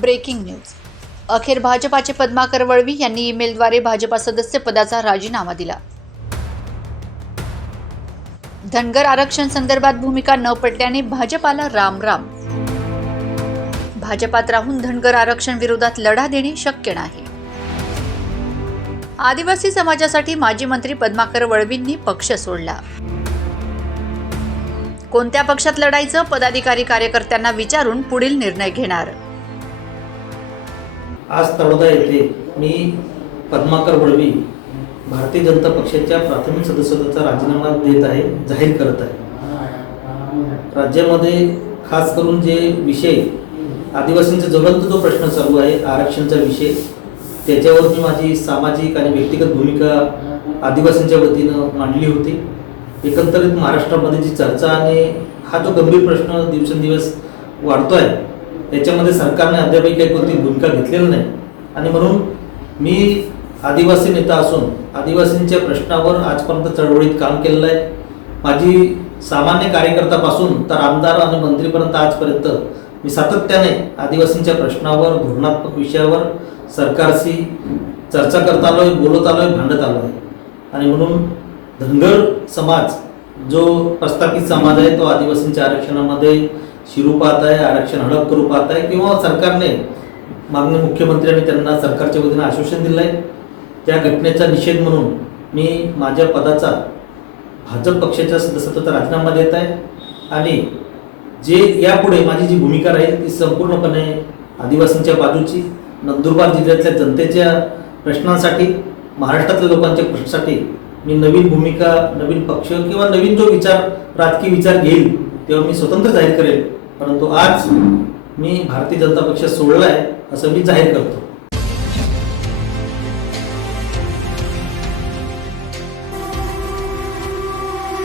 Breaking news. अखेर भाजपाचे पद्माकर वळवी यांनी ईमेलद्वारे भाजपा सदस्य पदाचा राजीनामा दिला. धनगर आरक्षण संदर्भात भूमिका न पटल्याने भाजपाला राम राम भाजपात राहून धनगर आरक्षण विरोधात लढा देणे शक्य नाही. आदिवासी समाजासाठी माजी मंत्री पद्माकर वळवींनी पक्ष सोडला. कोणत्या पक्षात लढायचं पदाधिकारी कार्यकर्त्यांना विचारून पुढील निर्णय घेणार. आज तळोदा येथे मी पद्माकर वळवी भारतीय जनता पक्षाच्या प्राथमिक सदस्यत्वाचा राजीनामा देत आहे जाहीर करत आहे. राज्यामध्ये खास करून जे विषय आदिवासींचा ज्वलंत जो प्रश्न चालू आहे आरक्षणचा विषय त्याच्यावर मी माझी सामाजिक आणि व्यक्तिगत भूमिका आदिवासींच्या वतीनं मांडली होती. एकंदरीत महाराष्ट्रामध्ये जी चर्चा आणि हा जो गंभीर प्रश्न दिवसेंदिवस वाढतो आहे त्याच्यामध्ये सरकारने अद्यापही काही कोणती भूमिका घेतलेली नाही. आणि म्हणून मी आदिवासी नेता असून आदिवासींच्या प्रश्नावर आजपर्यंत चळवळीत काम केलेलं आहे. माझी सामान्य कार्यकर्त्यापासून तर आमदार आणि मंत्रीपर्यंत आजपर्यंत मी सातत्याने आदिवासींच्या प्रश्नावर धोरणात्मक विषयावर सरकारशी चर्चा करत आलोय बोलत आलोय भांडत आलोय. आणि म्हणून धनगर समाज जो प्रस्थापित समाज आहे तो आदिवासींच्या आरक्षणामध्ये शिरू पाहत आहे आरक्षण हडप करू पाहत आहे किंवा सरकारने मागणी मुख्यमंत्र्यांनी त्यांना सरकारच्या वतीनं आश्वासन दिलं आहे त्या घटनेचा निषेध म्हणून मी माझ्या पदाचा भाजप पक्षाच्या सदस्यत्वाचा राजीनामा देत आहे. आणि जे यापुढे माझी जी भूमिका राहील ती संपूर्णपणे आदिवासींच्या बाजूची नंदुरबार जिल्ह्यातल्या जनतेच्या प्रश्नांसाठी महाराष्ट्रातल्या लोकांच्या प्रश्नासाठी मी नवीन भूमिका नवीन पक्ष किंवा नवीन जो विचार राजकीय विचार घेईल तेव्हा मी स्वतंत्र जाहीर करेल. परंतु आज मी भारतीय जनता पक्ष सोडला आहे असं मी जाहीर करतो.